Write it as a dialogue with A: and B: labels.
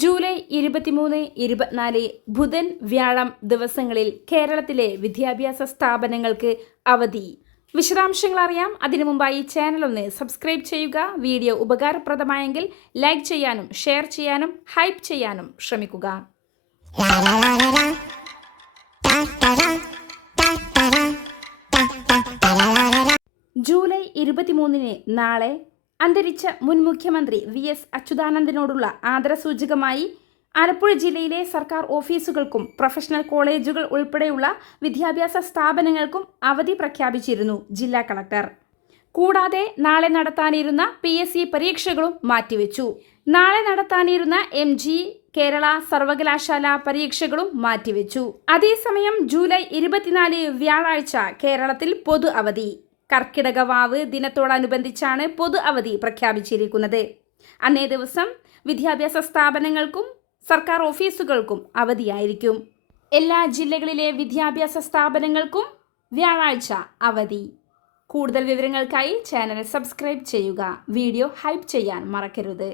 A: July ഇരുപത്തിമൂന്ന് ഇരുപത്തിനാല് ബുധൻ വ്യാഴം ദിവസങ്ങളിൽ കേരളത്തിലെ വിദ്യാഭ്യാസ സ്ഥാപനങ്ങൾക്ക് അവധി. വിശദാംശങ്ങൾ അറിയാം. അതിനു മുമ്പായി ചാനൽ ഒന്ന് സബ്സ്ക്രൈബ് ചെയ്യുക. വീഡിയോ ഉപകാരപ്രദമായെങ്കിൽ ലൈക്ക് ചെയ്യാനും ഷെയർ ചെയ്യാനും ഹൈപ്പ് ചെയ്യാനും ശ്രമിക്കുക. ജൂലൈ ഇരുപത്തിമൂന്നിന് നാളെ അന്തരിച്ച മുൻ മുഖ്യമന്ത്രി വി എസ് അച്യുതാനന്ദനോടുള്ള ആദരസൂചകമായി ആലപ്പുഴ ജില്ലയിലെ സർക്കാർ ഓഫീസുകൾക്കും പ്രൊഫഷണൽ കോളേജുകൾ ഉൾപ്പെടെയുള്ള വിദ്യാഭ്യാസ സ്ഥാപനങ്ങൾക്കും അവധി പ്രഖ്യാപിച്ചിരുന്നു ജില്ലാ കളക്ടർ. കൂടാതെ നാളെ നടത്താനിരുന്ന പി എസ് സി പരീക്ഷകളും മാറ്റിവെച്ചു. നാളെ നടത്താനിരുന്ന എം ജി കേരള സർവകലാശാല പരീക്ഷകളും മാറ്റിവെച്ചു. അതേസമയം ജൂലൈ ഇരുപത്തിനാല് വ്യാഴാഴ്ച കേരളത്തിൽ പൊതു അവധി. കർക്കിടക വാവ് ദിനത്തോടനുബന്ധിച്ചാണ് പൊതു അവധി പ്രഖ്യാപിച്ചിരിക്കുന്നത്. അന്നേ ദിവസം വിദ്യാഭ്യാസ സ്ഥാപനങ്ങൾക്കും സർക്കാർ ഓഫീസുകൾക്കും അവധിയായിരിക്കും. എല്ലാ ജില്ലകളിലെ വിദ്യാഭ്യാസ സ്ഥാപനങ്ങൾക്കും വ്യാഴാഴ്ച അവധി. കൂടുതൽ വിവരങ്ങൾക്കായി ചാനൽ സബ്സ്ക്രൈബ് ചെയ്യുക. വീഡിയോ ഹൈപ്പ് ചെയ്യാൻ മറക്കരുത്.